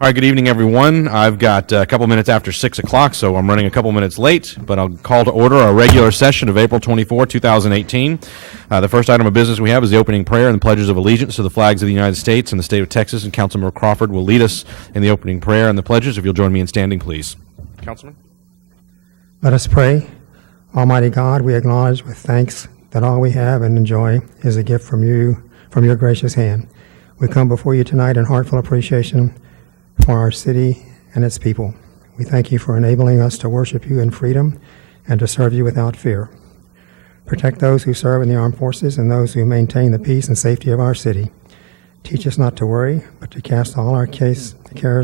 All right, good evening, everyone. I've got a couple minutes after 6 o'clock, so I'm running a couple minutes late, but I'll call to order our regular session of April 24, 2018. The first item of business we have is the opening prayer and the pledges of allegiance to the flags of the United States and the state of Texas, and Councilmember Crawford will lead us in the opening prayer and the pledges. If you'll join me in standing, please. Councilman? Let us pray. Almighty God, we acknowledge with thanks that all we have and enjoy is a gift from you, from your gracious hand. We come before you tonight in heartfelt appreciation for our city and its people. We thank you for enabling us to worship you in freedom and to serve you without fear. Protect those who serve in the armed forces and those who maintain the peace and safety of our city. Teach us not to worry, but to cast all our cares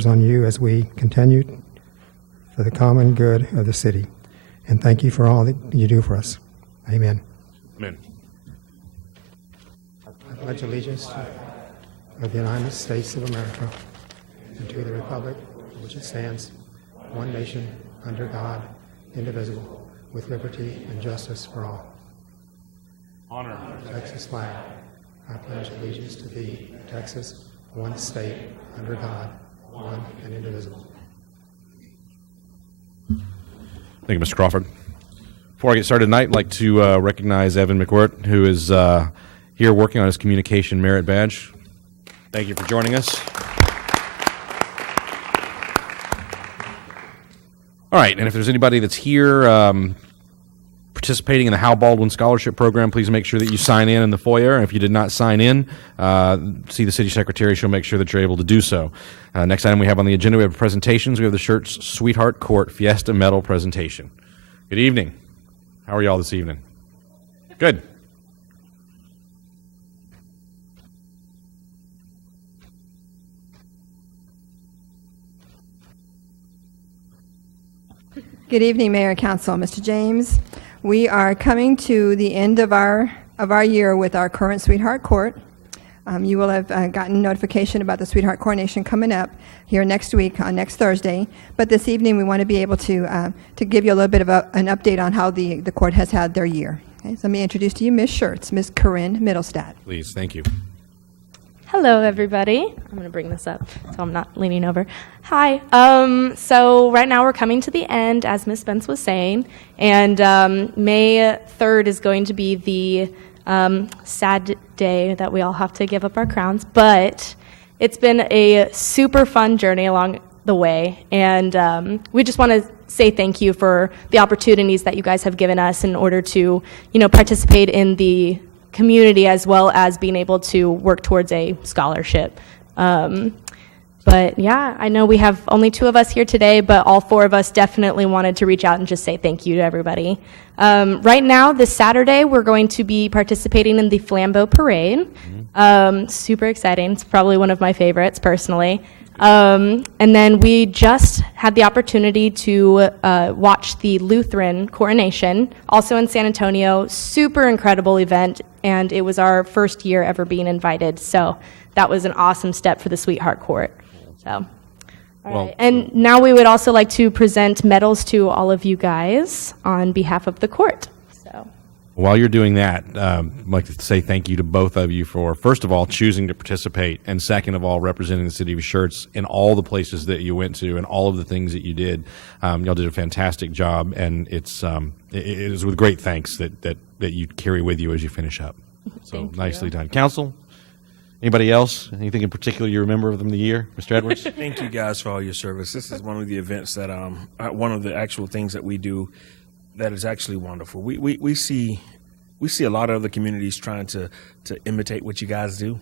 on you as we continue for the common good of the city. And thank you for all that you do for us. Amen. Amen. I pledge allegiance to the United States of America and to the republic for which it stands, one nation, under God, indivisible, with liberty and justice for all. Honor. Texas flag. I pledge allegiance to thee, Texas, one state, under God, one and indivisible. Thank you, Mr. Crawford. Before I get started tonight, I'd like to recognize Evan McWhirt, who is here working on his Communication Merit Badge. Thank you for joining us. All right, and if there's anybody that's here participating in the Hal Baldwin Scholarship Program, please make sure that you sign in the foyer. And if you did not sign in, see the city secretary. She'll make sure that you're able to do so. Next item we have on the agenda, we have presentations. We have the Schertz Sweetheart Court Fiesta Medal presentation. Good evening. How are y'all this evening? Good. Good evening, Mayor and Council. Mr. James, we are coming to the end of our year with our current Sweetheart Court. You will have gotten notification about the Sweetheart Coronation coming up here next week on next Thursday. But this evening, we want to be able to give you a little bit of an update on how the court has had their year. Okay, so let me introduce to you Ms. Schertz, Ms. Corinne Middlestad. Please, thank you. Hello, everybody. I'm going to bring this up so I'm not leaning over. Hi. So right now we're coming to the end, as Ms. Spence was saying, and May 3rd is going to be the sad day that we all have to give up our crowns, but it's been a super fun journey along the way, and we just want to say thank you for the opportunities that you guys have given us in order to, participate in the community as well as being able to work towards a scholarship. But yeah, I know we have only 2 of us here today, but all 4 of us definitely wanted to reach out and just say thank you to everybody. Right now, this Saturday, we're going to be participating in the Flambeau Parade. Super exciting. It's probably one of my favorites personally. And then we just had the opportunity to watch the Lutheran coronation, also in San Antonio. Super incredible event, and it was our first year ever being invited. So that was an awesome step for the Sweetheart Court. So, all right. And now we would also like to present medals to all of you guys on behalf of the court. So, while you're doing that, I'd like to say thank you to both of you for, first of all, choosing to participate, and second of all, representing the city of Schertz in all the places that you went to and all of the things that you did. Y'all did a fantastic job, and it is with great thanks that you carry with you as you finish up. So nicely done. Council? Anybody else? Anything in particular you remember from the year? Mr. Edwards? Thank you guys for all your service. This is one of the events that, one of the actual things that we do that is actually wonderful. We see a lot of other communities trying to imitate what you guys do,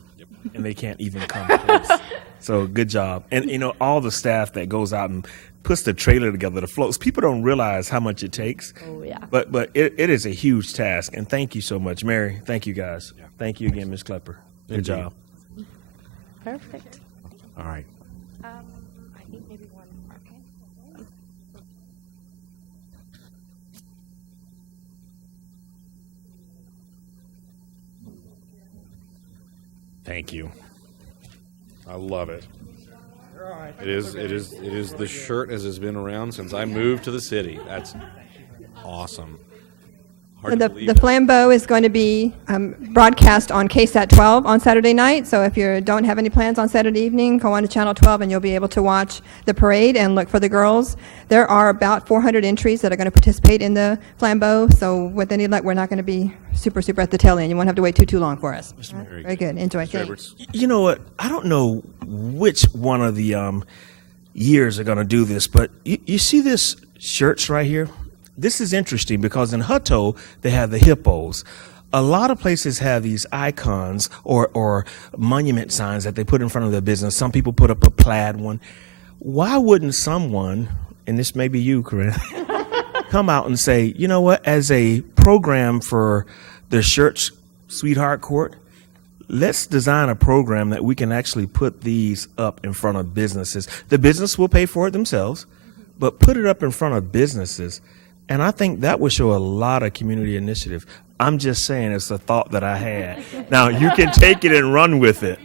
and they can't even come close. So good job. And, all the staff that goes out and puts the trailer together, the floats, people don't realize how much it takes. Oh, yeah. But it is a huge task, and thank you so much. Mary, thank you guys. Yeah. Thank you again, Ms. Klepper. Good job. Perfect. All right. I think maybe one more. Okay. Thank you. I love it. It is the shirt as has been around since I moved to the city. That's awesome. Hard to The believe the that. flambeau is going to be broadcast on KSAT 12 on Saturday night, so if you don't have any plans on Saturday evening, go on to Channel 12 and you'll be able to watch the parade and look for the girls. There are about 400 entries that are going to participate in the flambeau, so with any luck, we're not going to be super at the tail end. You won't have to wait too long for us. Very good. Enjoy. Thanks. Edwards. You know what? I don't know which one of the years are going to do this, but you see this Schertz right here? This is interesting because in Hutto, they have the hippos. A lot of places have these icons or monument signs that they put in front of their business. Some people put up a plaid one. Why wouldn't someone, and this may be you, Corinne, come out and say, you know what, as a program for the Schertz Sweetheart Court, let's design a program that we can actually put these up in front of businesses. The business will pay for it themselves, but put it up in front of businesses. And I think that would show a lot of community initiative. I'm just saying it's a thought that I had. Now, you can take it and run with it.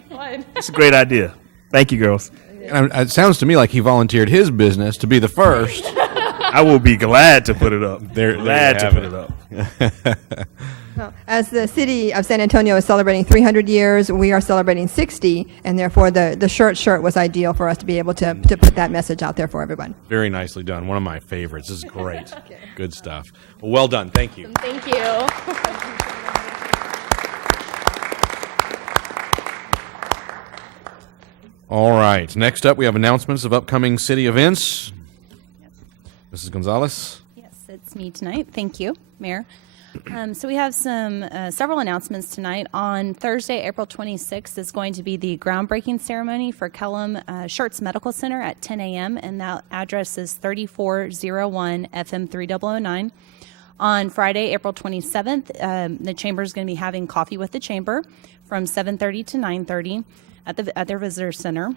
It's a great idea. Thank you, girls. It sounds to me like he volunteered his business to be the first. I will be glad to put it up. There Glad you to have put it. it up. Well, as the city of San Antonio is celebrating 300 years, we are celebrating 60, and therefore the shirt was ideal for us to be able to put that message out there for everyone. Very nicely done. One of my favorites. This is great. Good stuff. Well done. Thank you. Thank you. All right. Next up, we have announcements of upcoming city events. Mrs. Gonzalez. Yes, it's me tonight. Thank you, Mayor. So we have several announcements tonight. On Thursday, April 26th, is going to be the groundbreaking ceremony for Kellum Schertz Medical Center at 10 a.m., and that address is 3401 FM 3009. On Friday, April 27th, the Chamber is going to be having coffee with the Chamber from 7:30 to 9:30 at their visitor center.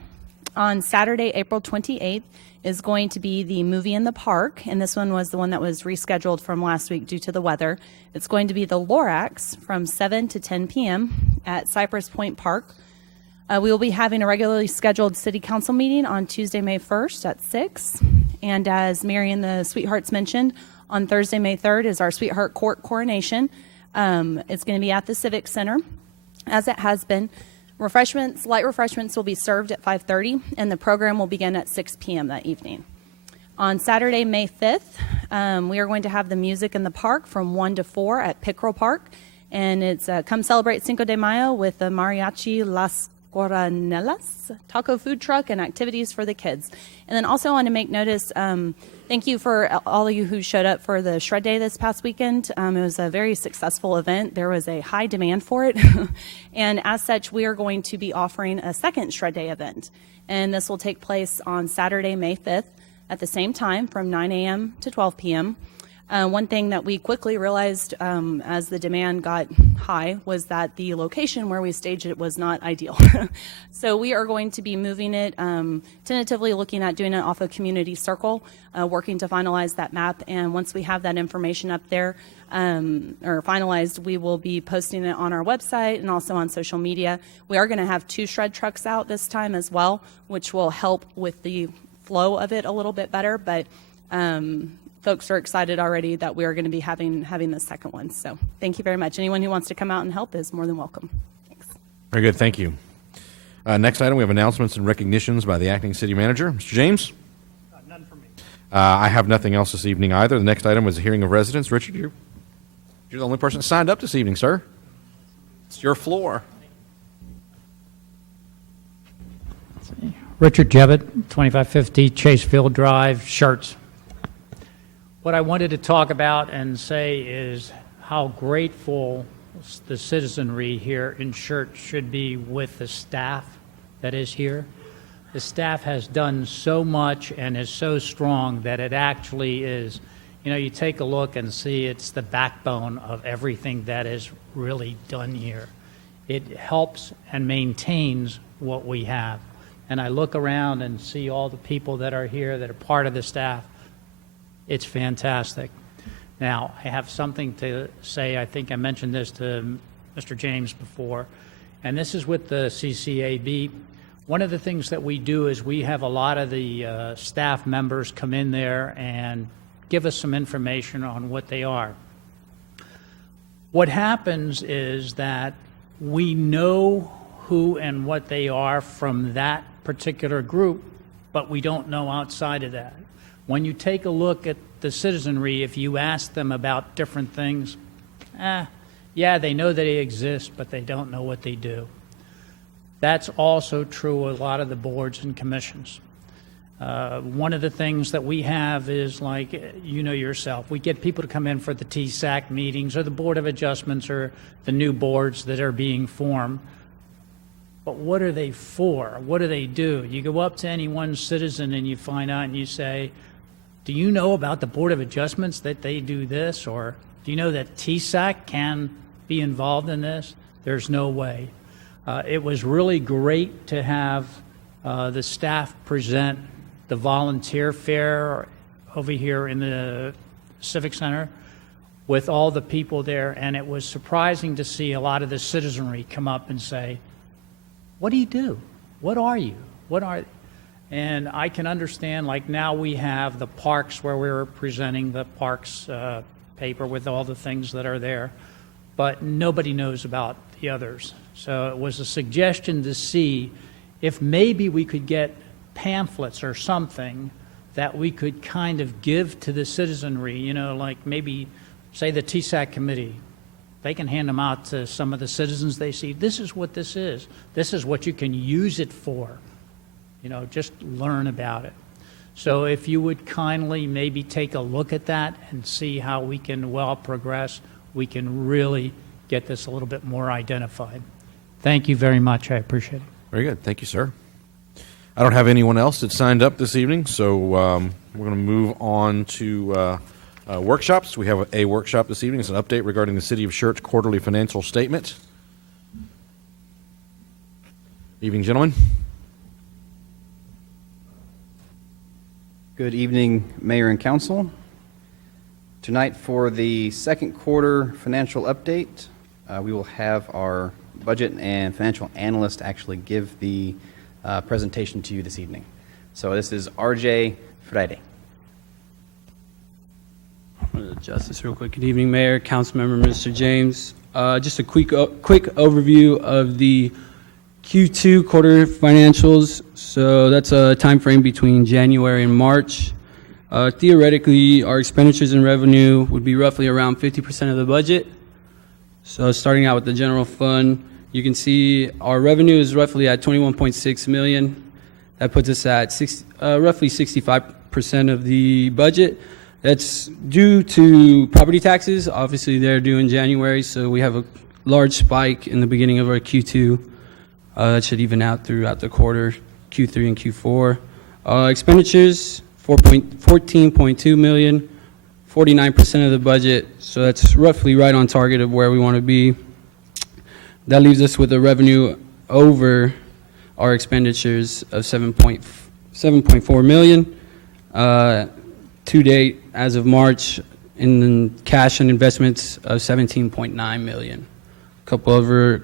On Saturday, April 28th, is going to be the movie in the park, and this one was the one that was rescheduled from last week due to the weather. It's going to be the Lorax from 7 to 10 p.m. at Cypress Point Park. We will be having a regularly scheduled city council meeting on Tuesday, May 1st at 6. And as Mary and the Sweethearts mentioned, on Thursday, May 3rd is our Sweetheart Court coronation. It's going to be at the Civic Center, as it has been. Light refreshments will be served at 5:30, and the program will begin at 6 p.m. that evening. On Saturday, May 5th, we are going to have the music in the park from 1 to 4 at Pickerel Park, and it's Come Celebrate Cinco de Mayo with the Mariachi Las Coronelas taco food truck and activities for the kids. And then also want to make notice, thank you for all of you who showed up for the Shred Day this past weekend. It was a very successful event. There was a high demand for it. And as such, we are going to be offering a second Shred Day event. And this will take place on Saturday, May 5th at the same time from 9 a.m. to 12 p.m. One thing that we quickly realized as the demand got high was that the location where we staged it was not ideal. So we are going to be moving it, tentatively looking at doing it off of Community Circle, working to finalize that map. And once we have that information up there or finalized, we will be posting it on our website and also on social media. We are going to have 2 shred trucks out this time as well, which will help with the flow of it a little bit better. But folks are excited already that we are going to be having the second one. So thank you very much. Anyone who wants to come out and help is more than welcome. Thanks. Very good. Thank you. Next item, we have announcements and recognitions by the acting city manager. Mr. James? None for me. I have nothing else this evening either. The next item was a hearing of residents. Richard, you're the only person that signed up this evening, sir. It's your floor. Richard Jevitt, 2550 Chasefield Drive, Schertz. What I wanted to talk about and say is how grateful the citizenry here in Schertz should be with the staff that is here. The staff has done so much and is so strong that it actually is, you take a look and see it's the backbone of everything that is really done here. It helps and maintains what we have. And I look around and see all the people that are here that are part of the staff. It's fantastic. Now, I have something to say. I think I mentioned this to Mr. James before, and this is with the CCAB. One of the things that we do is we have a lot of the staff members come in there and give us some information on what they are. What happens is that we know who and what they are from that particular group, but we don't know outside of that. When you take a look at the citizenry, if you ask them about different things, yeah, they know that they exist, but they don't know what they do. That's also true of a lot of the boards and commissions. One of the things that we have is, like, you know yourself, we get people to come in for the TSAC meetings or the Board of Adjustments or the new boards that are being formed. But what are they for? What do they do? You go up to any one citizen and you find out and you say, do you know about the Board of Adjustments, that they do this? Or do you know that TSAC can be involved in this? There's no way. It was really great to have the staff present the volunteer fair over here in the Civic Center with all the people there, and it was surprising to see a lot of the citizenry come up and say, what do you do? What are you? What are? And I can understand, like, now we have the parks where we're presenting the parks paper with all the things that are there, but nobody knows about the others. So it was a suggestion to see if maybe we could get pamphlets or something that we could kind of give to the citizenry, you know, like maybe, say, the TSAC committee. They can hand them out to some of the citizens they see. This is what this is. This is what you can use it for. You know, just learn about it. So if you would kindly maybe take a look at that and see how we can well progress, we can really get this a little bit more identified. Thank you very much. I appreciate it. Very good. Thank you, sir. I don't have anyone else that signed up this evening, so we're going to move on to workshops. We have a workshop this evening. It's an update regarding the City of Schertz quarterly financial statement. Evening, gentlemen. Good evening, Mayor and Council. Tonight, for the second quarter financial update, we will have our budget and financial analyst actually give the presentation to you this evening. So this is RJ Friday. I'm going to adjust this real quick. Good evening, Mayor, Councilmember, Mr. James. Just a quick overview of the Q2 quarter financials. So that's a time frame between January and March. Theoretically, our expenditures and revenue would be roughly around 50% of the budget. So starting out with the general fund, you can see our revenue is roughly at $21.6 million. That puts us at roughly 65% of the budget. That's due to property taxes. Obviously, they're due in January, so we have a large spike in the beginning of our Q2. That should even out throughout the quarter, Q3 and Q4. Expenditures, $14.2 million, 49% of the budget, so that's roughly right on target of where we want to be. That leaves us with a revenue over our expenditures of $7.4 million. To date, as of March, in cash and investments of $17.9 million. Couple other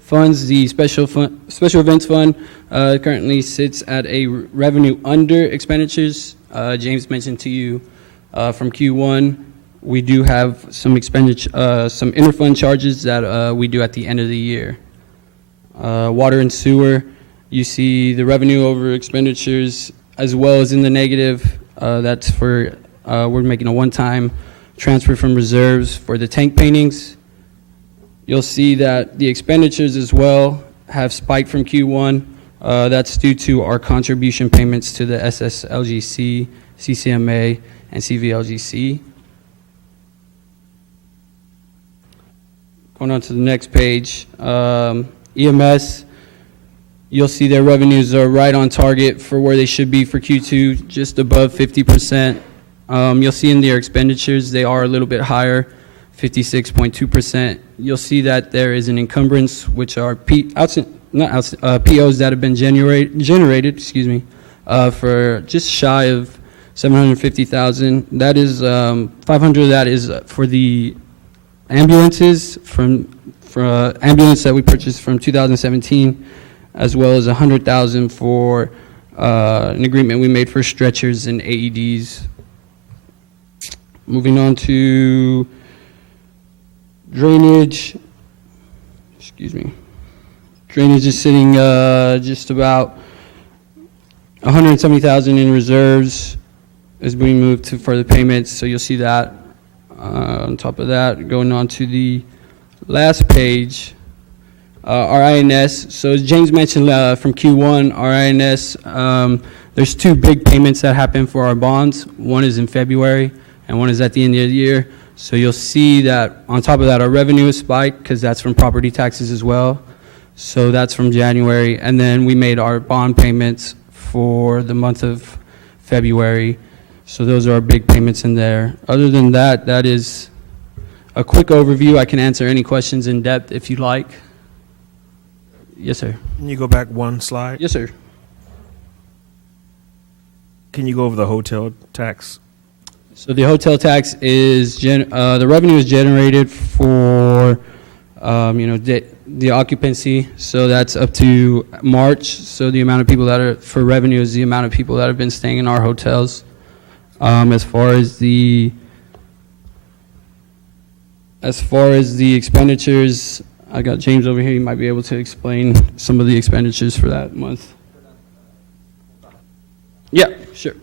funds. The special events fund currently sits at a revenue under expenditures. James mentioned to you from Q1, we do have some expenditure, some interfund charges that we do at the end of the year. Water and sewer, you see the revenue over expenditures as well as in the negative. That's for, we're making a one-time transfer from reserves for the tank paintings. You'll see that the expenditures as well have spiked from Q1. That's due to our contribution payments to the SSLGC, CCMA, and CVLGC. Going on to the next page, EMS, you'll see their revenues are right on target for where they should be for Q2, just above 50%. You'll see in their expenditures, they are a little bit higher, 56.2%. You'll see that there is an encumbrance, which are POs that have been generated, for just shy of $750,000. That is 500 of that is for the ambulances for ambulance that we purchased from 2017, as well as 100,000 for an agreement we made for stretchers and AEDs. Moving on to drainage. Excuse me. Drainage is sitting just about 170,000 in reserves is being moved to further payments. So you'll see that. On top of that, going on to the last page, our INS. So as James mentioned from Q1, our INS, there's two big payments that happen for our bonds. One is in February, and one is at the end of the year. So you'll see that on top of that, our revenue is spiked because that's from property taxes as well. So that's from January. And then we made our bond payments for the month of February. So those are our big payments in there. Other than that, that is a quick overview. I can answer any questions in depth if you'd like. Yes, sir. Can you go back one slide? Yes, sir. Can you go over the hotel tax? So the hotel tax is, the revenue is generated for, the occupancy. So that's up to March. So the amount of people that are, for revenue is the amount of people that have been staying in our hotels. As far as the expenditures, I got James over here. He might be able to explain some of the expenditures for that month. Yeah, sure.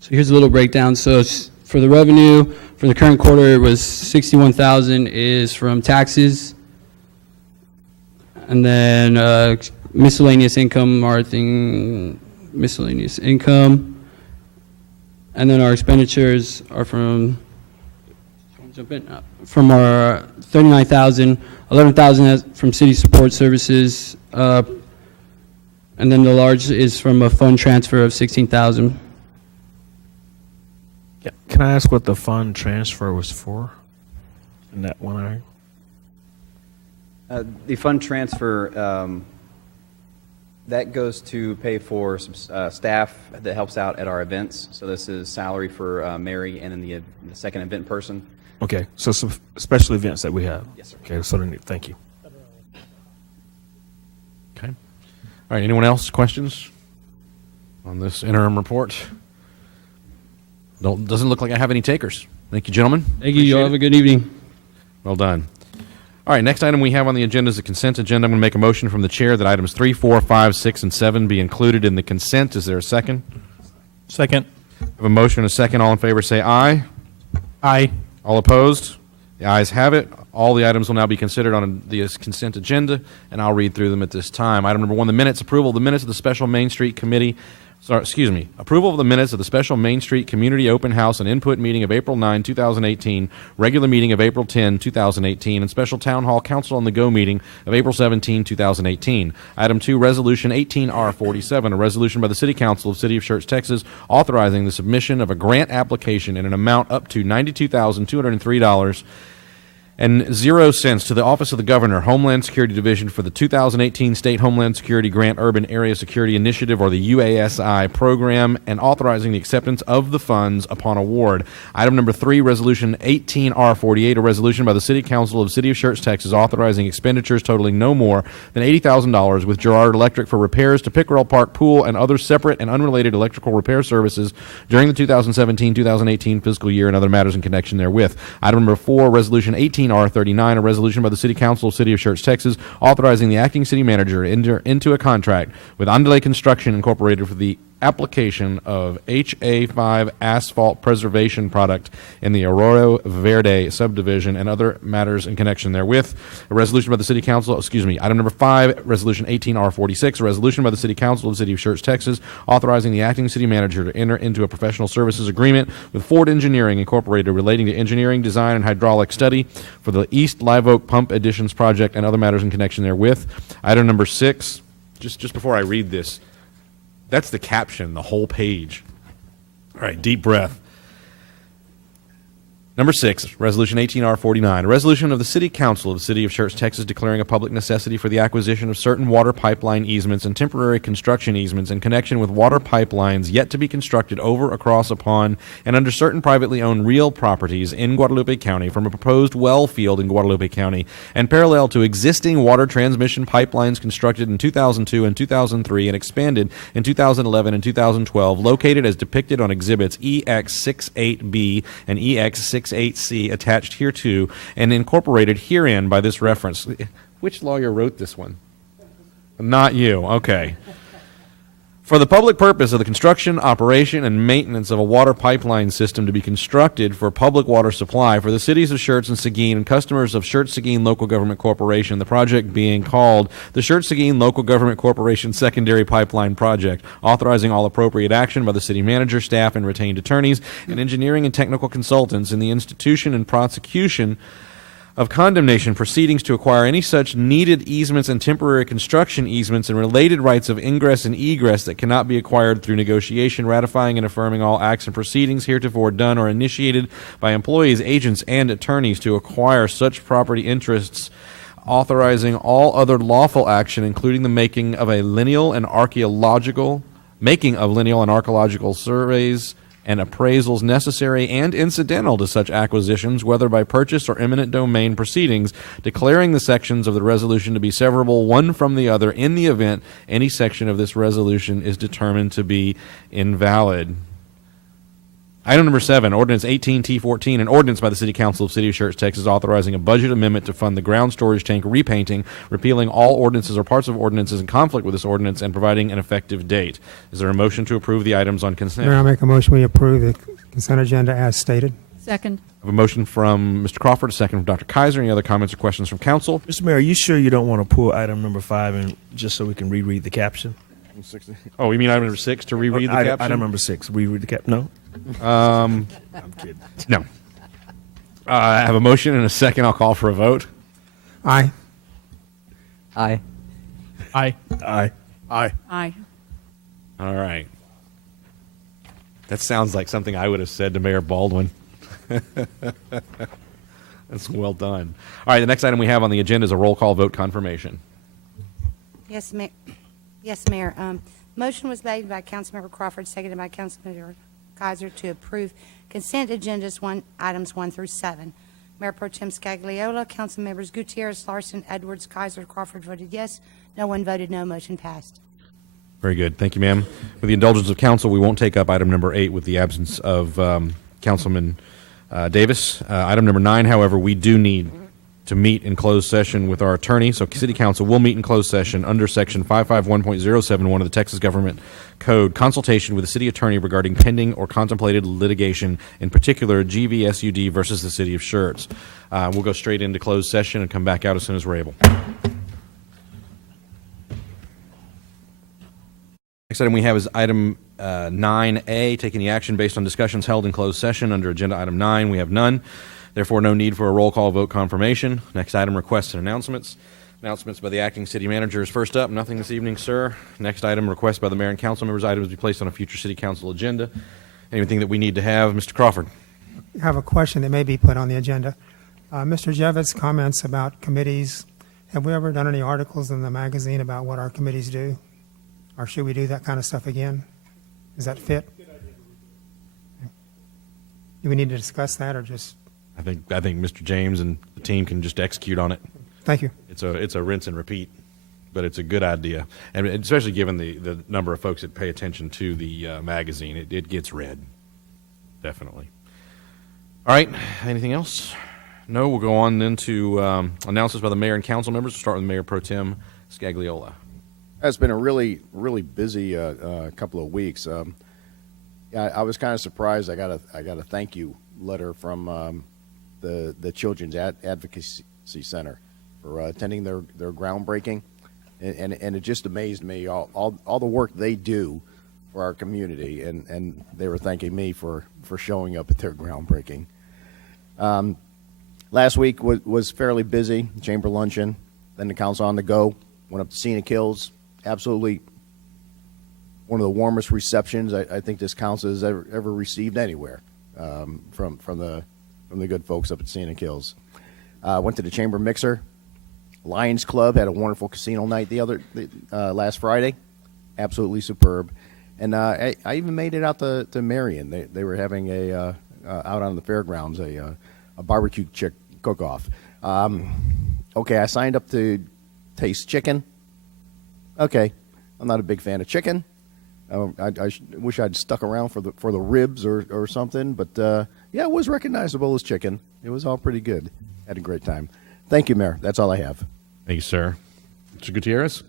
So here's a little breakdown. So for the revenue, for the current quarter, it was 61,000 is from taxes. And then miscellaneous income, miscellaneous income. And then our expenditures are from our 39,000, 11,000 from city support services, and then the large is from a fund transfer of 16,000. Yeah. Can I ask what the fund transfer was for in that one area? The fund transfer, that goes to pay for some staff that helps out at our events. So this is salary for Mary and then the second event person. Okay, so some special events that we have. Yes, sir. Okay, so then, thank you. Okay. All right, anyone else questions on this interim report? Doesn't look like I have any takers. Thank you, gentlemen. Thank you. Y'all have a good evening. Well done. All right, next item we have on the agenda is the consent agenda. I'm going to make a motion from the chair that items 3, 4, 5, 6, and 7 be included in the consent. Is there a second? Second. I have a motion and a second. All in favor say aye. Aye. All opposed? The ayes have it. All the items will now be considered on the consent agenda, and I'll read through them at this time. Item number 1, the minutes. Approval of the minutes of the Special Main Street Committee. Approval of the minutes of the Special Main Street Community Open House and Input Meeting of April 9, 2018, regular meeting of April 10, 2018, and Special Town Hall Council on the Go meeting of April 17, 2018. Item 2, Resolution 18R47, a resolution by the City Council of City of Schertz, Texas, authorizing the submission of a grant application in an amount up to $92,203 and 0 cents to the Office of the Governor, Homeland Security Division for the 2018 State Homeland Security Grant Urban Area Security Initiative, or the UASI program, and authorizing the acceptance of the funds upon award. Item number 3, Resolution 18R48, a resolution by the City Council of City of Schertz, Texas, authorizing expenditures totaling no more than $80,000 with Girard Electric for repairs to Pickerel Park Pool and other separate and unrelated electrical repair services during the 2017-2018 fiscal year and other matters in connection therewith. Item number 4, Resolution 18R39, a resolution by the City Council of City of Schertz, Texas, authorizing the acting city manager to enter into a contract with Andale Construction Incorporated for the application of HA5 asphalt preservation product in the Arroyo Verde subdivision and other matters in connection therewith. A resolution by the City Council, item number 5, Resolution 18R46, a resolution by the City Council of the City of Schertz, Texas, authorizing the acting city manager to enter into a professional services agreement with Ford Engineering Incorporated relating to engineering, design, and hydraulic study for the East Live Oak Pump Additions project and other matters in connection therewith. Item number 6, just before I read this, that's the caption, the whole page. All right, deep breath. Number 6, Resolution 18R49, a resolution of the City Council of the City of Schertz, Texas, declaring a public necessity for the acquisition of certain water pipeline easements and temporary construction easements in connection with water pipelines yet to be constructed over, across, upon, and under certain privately owned real properties in Guadalupe County from a proposed well field in Guadalupe County and parallel to existing water transmission pipelines constructed in 2002 and 2003 and expanded in 2011 and 2012, located as depicted on Exhibits EX68B and EX68C attached hereto and incorporated herein by this reference. Which lawyer wrote this one? Not you. Okay. For the public purpose of the construction, operation, and maintenance of a water pipeline system to be constructed for public water supply for the cities of Schertz and Seguin and customers of Schertz Seguin Local Government Corporation, the project being called the Schertz Seguin Local Government Corporation Secondary Pipeline Project, authorizing all appropriate action by the city manager, staff, and retained attorneys and engineering and technical consultants in the institution and prosecution of condemnation proceedings to acquire any such needed easements and temporary construction easements and related rights of ingress and egress that cannot be acquired through negotiation, ratifying and affirming all acts and proceedings heretofore done or initiated by employees, agents, and attorneys to acquire such property interests, authorizing all other lawful action, including the making of lineal and archaeological surveys and appraisals necessary and incidental to such acquisitions, whether by purchase or eminent domain proceedings, declaring the sections of the resolution to be severable one from the other in the event any section of this resolution is determined to be invalid. Item number 7, Ordinance 18T14, an ordinance by the City Council of the City of Schertz, Texas, authorizing a budget amendment to fund the ground storage tank repainting, repealing all ordinances or parts of ordinances in conflict with this ordinance, and providing an effective date. Is there a motion to approve the items on consent? Mayor, I make a motion we approve the consent agenda as stated. Second. I have a motion from Mr. Crawford, a second from Dr. Kaiser. Any other comments or questions from council? Mr. Mayor, are you sure you don't want to pull item number 5 and just so we can reread the caption? Oh, you mean item number 6 to reread the caption? Item number 6, reread the caption. No? I'm kidding. No. I have a motion and a second. I'll call for a vote. Aye. Aye. Aye. Aye. Aye. Aye. All right. That sounds like something I would have said to Mayor Baldwin. That's well done. All right, the next item we have on the agenda is a roll call vote confirmation. Yes, Mayor. Motion was made by Councilmember Crawford, seconded by Councilmember Kaiser to approve consent agendas items 1 through 7. Mayor Pro Tem Scagliola, Council members Gutierrez, Larson, Edwards, Kaiser, Crawford voted yes. No one voted no. Motion passed. Very good. Thank you, ma'am. With the indulgence of council, we won't take up item number 8 with the absence of Councilman Davis. Item number 9, however, we do need to meet in closed session with our attorney. So City Council will meet in closed session under Section 551.071 of the Texas Government Code, consultation with the city attorney regarding pending or contemplated litigation, in particular GVSUD versus the City of Schertz. We'll go straight into closed session and come back out as soon as we're able. Next item we have is item 9A, take any action based on discussions held in closed session. Under agenda item 9, we have none. Therefore, no need for a roll call vote confirmation. Next item, requests and announcements. Announcements by the acting city manager is first up. Nothing this evening, sir. Next item, request by the mayor and council members. Items be placed on a future city council agenda. Anything that we need to have, Mr. Crawford? I have a question that may be put on the agenda. Mr. Jevitt's comments about committees. Have we ever done any articles in the magazine about what our committees do? Or should we do that kind of stuff again? Does that fit? Do we need to discuss that or just... I think Mr. James and the team can just execute on it. Thank you. It's a rinse and repeat, but it's a good idea, and especially given the number of folks that pay attention to the magazine, it gets read, definitely. All right, anything else? No, we'll go on then to announcements by the mayor and council members. We'll start with Mayor Pro Tem Scagliola. It's been a really busy couple of weeks. I was kind of surprised. I got a thank you letter from the Children's Advocacy Center for attending their groundbreaking, and it just amazed me all the work they do for our community, and they were thanking me for showing up at their groundbreaking. Last week was fairly busy. Chamber luncheon, then the council on the go. Went up to Scenic Hills. Absolutely one of the warmest receptions I think this council has ever received anywhere from the from the good folks up at Scenic Hills. Went to the Chamber Mixer. Lions Club had a wonderful casino night last Friday. Absolutely superb. And I even made it out to Marion. They were having out on the fairgrounds a barbecue cook-off. Okay, I signed up to taste chicken. Okay, I'm not a big fan of chicken. I wish I'd stuck around for the ribs or something. But yeah, it was recognizable as chicken. It was all pretty good. Had a great time. Thank you, Mayor. That's all I have. Thank you, sir. Mr. Gutierrez?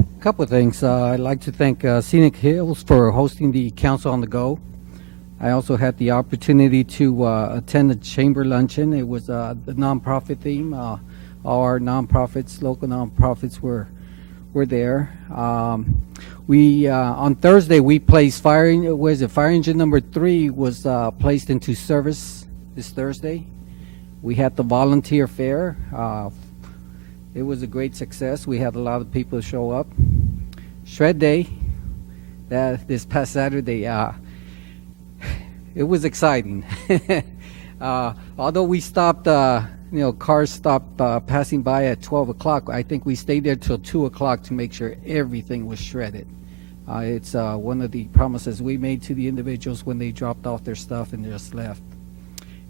A couple of things. I'd like to thank Scenic Hills for hosting the Council on the Go. I also had the opportunity to attend the chamber luncheon. It was the nonprofit theme. All our nonprofits, local nonprofits, were there. We on Thursday we placed fire engine number 3 was placed into service this Thursday. We had the volunteer fair. It was a great success. We had a lot of people show up. Shred Day, this past Saturday, it was exciting. Although we stopped, cars stopped passing by at 12 o'clock, I think we stayed there till 2 o'clock to make sure everything was shredded. It's one of the promises we made to the individuals when they dropped off their stuff and just left.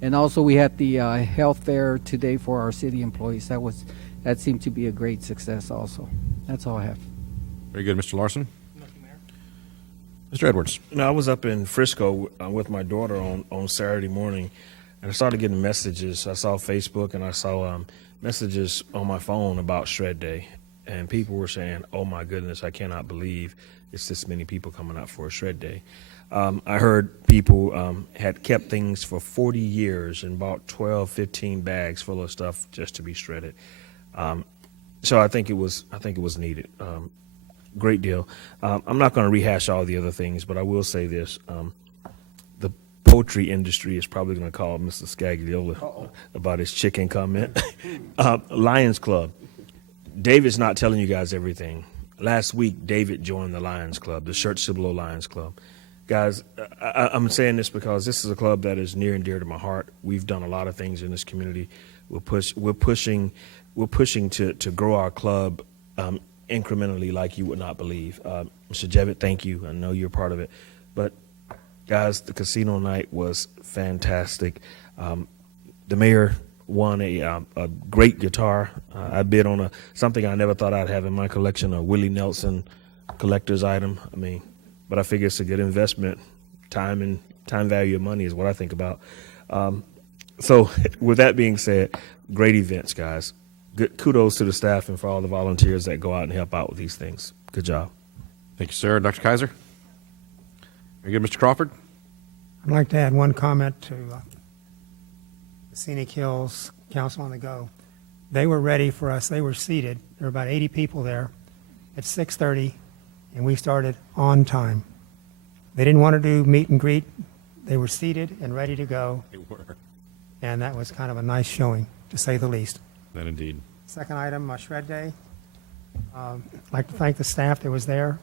And also we had the health fair today for our city employees. That seemed to be a great success also. That's all I have. Very good, Mr. Larson. Mr. Edwards. I was up in Frisco with my daughter on Saturday morning, and I started getting messages. I saw Facebook and I saw messages on my phone about Shred Day, and people were saying, "Oh my goodness, I cannot believe it's this many people coming out for a Shred Day." I heard people had kept things for 40 years and bought 12, 15 bags full of stuff just to be shredded. So I think it was needed. Great deal. I'm not going to rehash all the other things, but I will say this. The poultry industry is probably going to call Mr. Scagliola about his chicken comment. Lions Club. David's not telling you guys everything. Last week, David joined the Lions Club, the Schertz Lions Club. Guys, I'm saying this because this is a club that is near and dear to my heart. We've done a lot of things in this community. We're pushing to grow our club incrementally like you would not believe. Mr. Jevitt, thank you. I know you're part of it. But, guys, the casino night was fantastic. The mayor won a great guitar. I bid on something I never thought I'd have in my collection, a Willie Nelson collector's item. But I figure it's a good investment. Time value of money is what I think about. So with that being said, great events, guys. Good kudos to the staff and for all the volunteers that go out and help out with these things. Good job. Thank you, sir. Dr. Kaiser? Very good, Mr. Crawford? I'd like to add one comment to the Scenic Hills Council on the Go. They were ready for us. They were seated. There were about 80 people there at 6:30, and we started on time. They didn't want to do meet and greet. They were seated and ready to go. They were. And that was kind of a nice showing, to say the least. That indeed. Second item, Shred Day. I'd like to thank the staff that was there.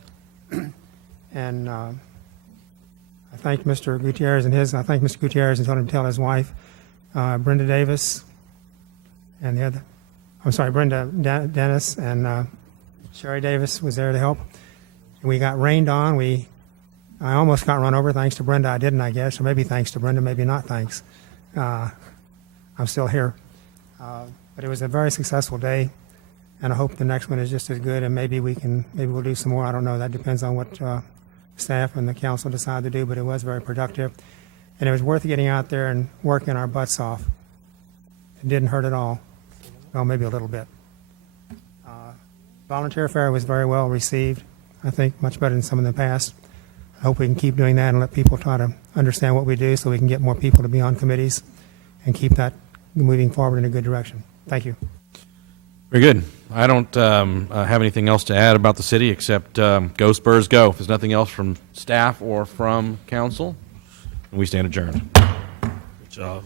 And I thank Mr. Gutierrez I thank Mr. Gutierrez and told him to tell his wife, Brenda Davis, and Brenda Dennis and Sherry Davis was there to help. And we got rained on. I almost got run over thanks to Brenda. I didn't, I guess, or maybe thanks to Brenda, maybe not thanks. I'm still here. But it was a very successful day, and I hope the next one is just as good, and maybe we'll do some more. I don't know. That depends on what staff and the council decide to do, but it was very productive. And it was worth getting out there and working our butts off. It didn't hurt at all. Well, maybe a little bit. Volunteer fair was very well received. I think much better than some in the past. I hope we can keep doing that and let people try to understand what we do so we can get more people to be on committees and keep that moving forward in a good direction. Thank you. Very good. I don't have anything else to add about the city except go Spurs go. If there's nothing else from staff or from council, we stand adjourned. Good job.